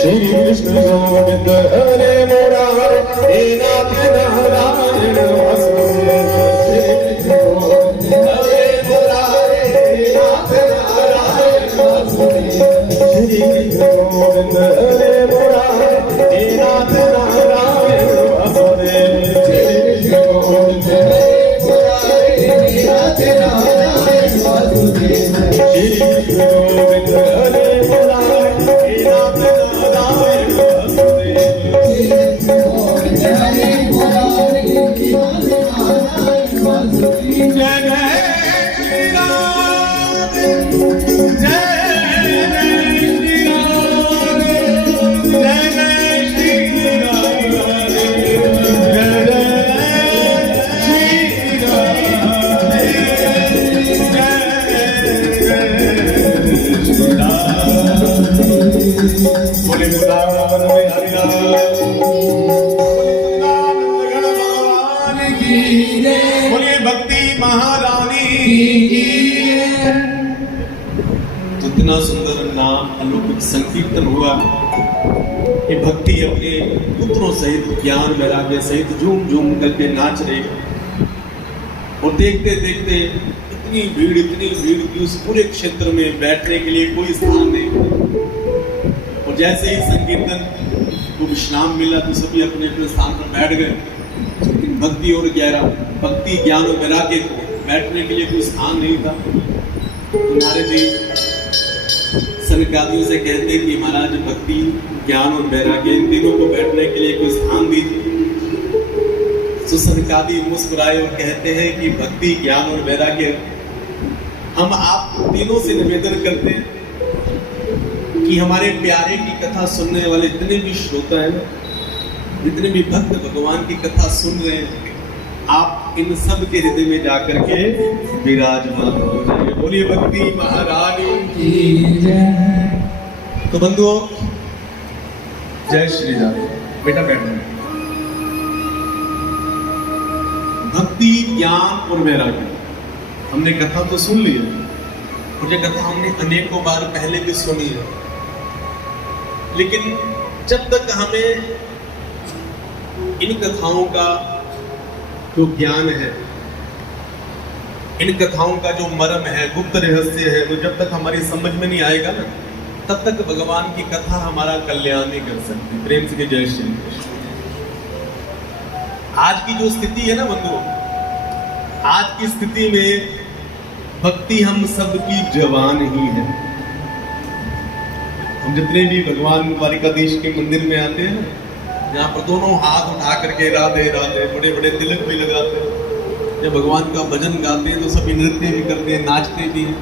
श्री कृष्ण गोविंद हरे मुरारे हे नाथ नारायण वासुदेव। श्री कृष्ण गोविंद हरे मुरारे हे नाथ नारायण वासुदेव। श्री कृष्ण गोविंद हरे मुरारे हे नाथ नारायण वासुदेव। श्री कृष्ण गोविंद हरे मुरारे हे नाथ नारायण वासुदेव। श्री कृष्ण गोविंद हरे बोलिए भक्ति महारानी। जितना सुंदर नाम अलौकिक संकीर्तन हुआ, ये भक्ति अपने पुत्रों सहित ज्ञान वैराग्य सहित झूम झूम करके नाच रही। और देखते देखते इतनी भीड़ कि उस पूरे क्षेत्र में बैठने के लिए कोई स्थान नहीं। और जैसे ही संकीर्तन को विश्राम मिला तो सभी अपने अपने स्थान पर बैठ गए। लेकिन भक्ति और गहरा भक्ति ज्ञान और वैराग्य को बैठने के लिए कोई स्थान नहीं था। तो नारद जी सनकादियों से कहते कि महाराज भक्ति ज्ञान और वैराग्य इन तीनों को बैठने के लिए कोई स्थान दीजिए। तो सनकादि मुस्कुराए और कहते हैं कि भक्ति ज्ञान और वैराग्य हम आप तीनों से निवेदन करते हैं कि हमारे प्यारे की कथा सुनने वाले जितने भी श्रोता हैं, जितने भी भक्त भगवान की कथा सुन रहे हैं, आप इन सब के हृदय में जाकर के विराजमान हो जाइए। बोलिए भक्ति महारानी की जय। तो बंधुओं, जय श्री राम। बेटा बैठो। भक्ति ज्ञान और वैराग्य, हमने कथा तो सुन ली है। मुझे कथा हमने अनेकों बार पहले भी सुनी है, लेकिन जब तक हमें इन कथाओं का जो ज्ञान है, इन कथाओं का जो मर्म है, गुप्त रहस्य है, वो जब तक हमारी समझ में नहीं आएगा ना, तब तक भगवान की कथा हमारा कल्याण नहीं कर सकती। प्रेम से जय श्री कृष्ण। आज की जो स्थिति है ना बंधुओं, आज की स्थिति में भक्ति हम सबकी जवान ही है। हम जितने भी भगवान द्वारिकाधीश के मंदिर में आते हैं, जहाँ पर दोनों हाथ उठा करके राधे राधे बड़े बड़े तिलक भी लगाते हैं, जब भगवान का भजन गाते हैं तो सभी नृत्य भी करते हैं, नाचते भी हैं।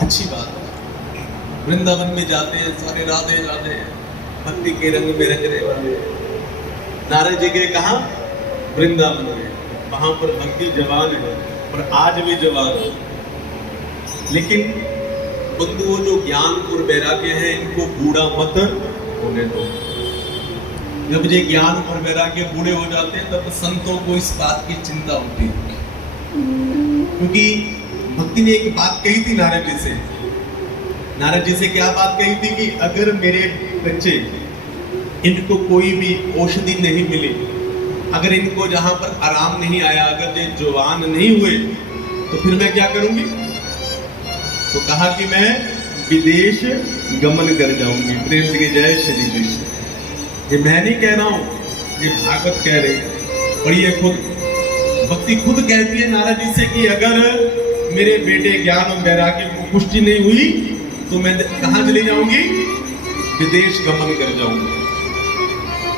अच्छी बात है। वृंदावन में जाते हैं, सारे राधे राधे भक्ति के रंग में रंगने वाले। नारद जी के कहा वृंदावन में, वहां पर भक्ति जवान है और आज भी जवान है। लेकिन बंधुओं, जो ज्ञान और वैराग्य है, इनको बूढ़ा मत होने दो। जब ये ज्ञान और वैराग्य बूढ़े हो जाते हैं तब संतों को इस बात की चिंता होती है, क्योंकि भक्ति ने एक बात कही थी नारद जी से। नारद जी से क्या बात कही थी कि अगर मेरे बच्चे, इनको कोई भी औषधि नहीं मिली, अगर इनको जहां पर आराम नहीं आया, अगर ये जवान नहीं हुए, तो फिर मैं क्या करूंगी? तो कहा कि मैं विदेश गमन कर जाऊंगी। प्रेम से जय श्री कृष्ण। ये मैं नहीं कह रहा हूं, ये भागवत कह रहे हैं। और ये खुद भक्ति खुद कहती है नारद जी से कि अगर मेरे बेटे ज्ञान और वैराग्य को पुष्टि नहीं हुई तो मैं कहां चली जाऊंगी? विदेश गमन कर जाऊंगी।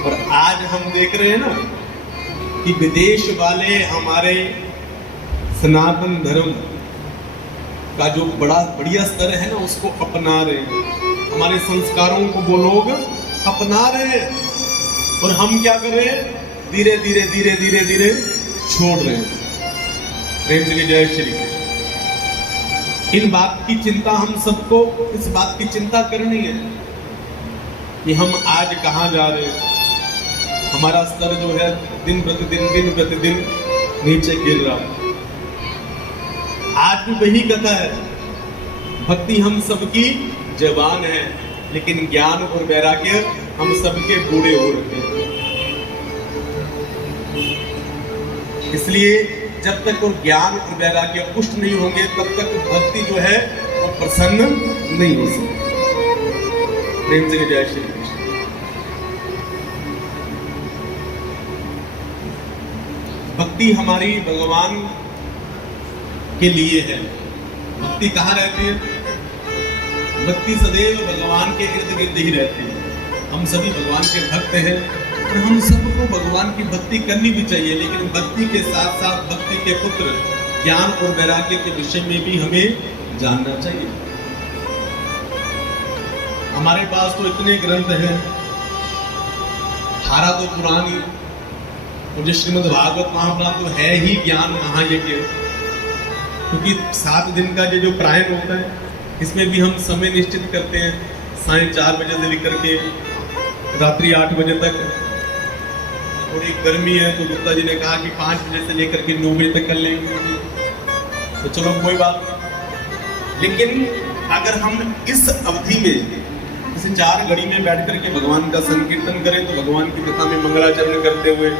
और आज हम देख रहे हैं ना कि विदेश वाले हमारे सनातन धर्म का जो बढ़िया स्तर है ना, उसको अपना रहे हैं। हमारे संस्कारों को वो लोग अपना रहे हैं और हम क्या कर रहे हैं? धीरे धीरे धीरे धीरे धीरे छोड़ रहे हैं। प्रेम से जय श्री कृष्ण। इन बात की चिंता हम सबको, इस बात की चिंता करनी है कि हम आज कहाँ जा रहे हैं। हमारा स्तर जो है दिन प्रतिदिन नीचे गिर रहा है। आज भी वही कथा है, भक्ति हम सबकी जवान है, लेकिन ज्ञान और वैराग्य हम सबके बूढ़े हो रखे हैं। इसलिए जब तक वो ज्ञान और वैराग्य पुष्ट नहीं होंगे तब तक भक्ति जो है वो प्रसन्न नहीं हो सकती। प्रेम से जय श्री कृष्ण। भक्ति हमारी भगवान के लिए है। भक्ति कहाँ रहती है? भक्ति सदैव भगवान के इर्द गिर्द ही रहती है। हम सभी भगवान के भक्त हैं और हम सबको भगवान की भक्ति करनी भी चाहिए, लेकिन भक्ति के साथ साथ भक्ति के पुत्र ज्ञान और वैराग्य के विषय में भी हमें जानना चाहिए। हमारे पास तो इतने ग्रंथ हैं, हारा तो पुरानी, और जो श्रीमद् भागवत महापुराण तो है ही ज्ञान महायज्ञ, क्योंकि 7 दिन का जो प्रायण होता है इसमें भी हम समय निश्चित करते हैं, साढ़े 4 बजे से लेकर के रात्रि 8 बजे तक। थोड़ी गर्मी है तो गुप्ता जी ने कहा कि 5 बजे से लेकर के 9 बजे तक कर लेंगे, तो चलो कोई बात नहीं। लेकिन अगर हम इस अवधि में जैसे 4 घड़ी में बैठ करके भगवान का संकीर्तन करें तो भगवान की कथा में मंगलाचरण करते हुए,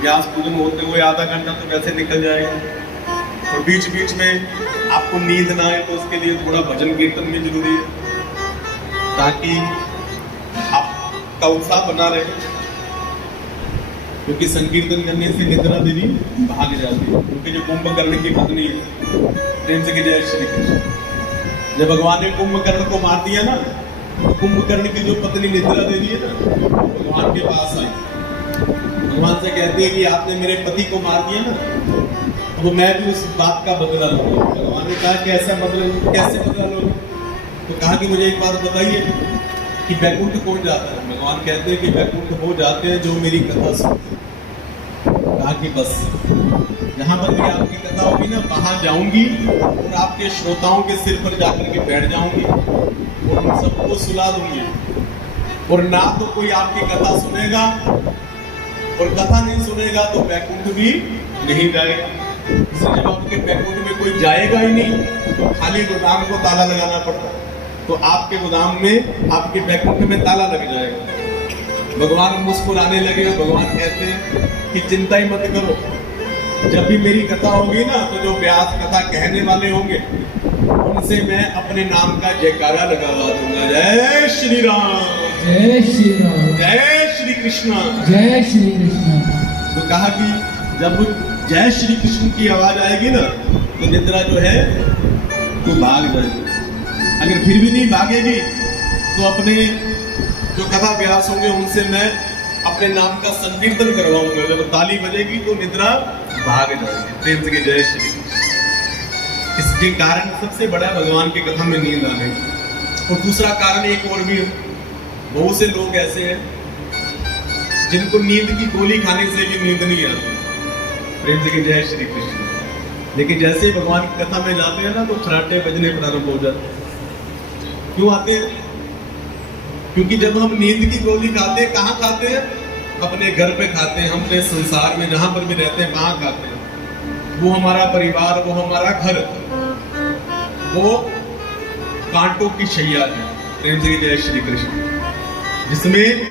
व्यास पूजन होते हुए आधा घंटा तो कैसे निकल जाएगा। और बीच बीच में आपको नींद ना आए तो उसके लिए थोड़ा भजन कीर्तन भी जरूरी है, ताकि आपका उत्साह बना रहे, क्योंकि संकीर्तन करने से निद्रा देवी भाग जाती है। क्योंकि जो कुंभकर्ण की पत्नी है, प्रेम से जय श्री कृष्ण, जब भगवान ने कुंभकर्ण को मार दिया ना, तो कुंभकर्ण की जो पत्नी निद्रा देवी है ना, भगवान के पास आई, भगवान से कहती है कि आपने मेरे पति को मार दिया ना, तो मैं भी उस बात का बदला लूंगा। भगवान ने कहा कि ऐसा बदला, कैसे बदला लोगे? तो कहा कि मुझे एक बात बताइए कि वैकुंठ कौन जाता है? भगवान कहते हैं कि वैकुंठ वो जाते हैं जो मेरी कथा सुनते हैं। कहा कि बस जहां पर भी आपकी कथा होगी ना, वहां जाऊंगी और आपके श्रोताओं के सिर पर जाकर के बैठ जाऊंगी और उन सबको सुला दूंगी, और ना तो कोई आपकी कथा सुनेगा, और कथा नहीं सुनेगा तो वैकुंठ भी नहीं जाएगा। इसलिए जब आपके वैकुंठ में कोई जाएगा ही नहीं तो खाली गोदाम को ताला लगाना पड़ता, तो आपके गोदाम में, आपके वैकुंठ में ताला लग जाएगा। भगवान मुस्कुराने लगे और भगवान कहते हैं कि चिंता ही मत करो, जब भी मेरी कथा होगी ना तो जो व्यास कथा कहने वाले होंगे उनसे मैं अपने नाम का जयकारा लगवा दूंगा। जय श्री राम, जय श्री राम, जय श्री कृष्ण, जय श्री कृष्ण। तो कहा कि जब जय श्री कृष्ण की आवाज आएगी ना तो निद्रा जो है तो भाग जाएगी। अगर फिर भी नहीं भागेगी तो अपने जो कथा व्यास होंगे उनसे मैं अपने नाम का संकीर्तन करवाऊंगा। जब ताली बजेगी तो निद्रा भाग जाएगी। प्रेम से जय श्री कृष्ण। इसके कारण सबसे बड़ा भगवान की कथा में नींद आने, और दूसरा कारण एक और भी है, बहुत से लोग ऐसे हैं जिनको नींद की गोली खाने से भी नींद नहीं आती। प्रेम से जय श्री कृष्ण। लेकिन जैसे भगवान की कथा में जाते हैं ना तो खराटे बजने प्रारंभ हो जाते हैं। क्यों आते हैं? क्योंकि जब हम नींद की गोली खाते हैं, कहाँ खाते हैं? अपने घर पे खाते हैं, हम अपने संसार में जहां पर भी रहते हैं वहां खाते हैं। वो हमारा परिवार, वो हमारा घर, वो कांटों की शैया है। प्रेम से जय श्री कृष्ण, जिसमें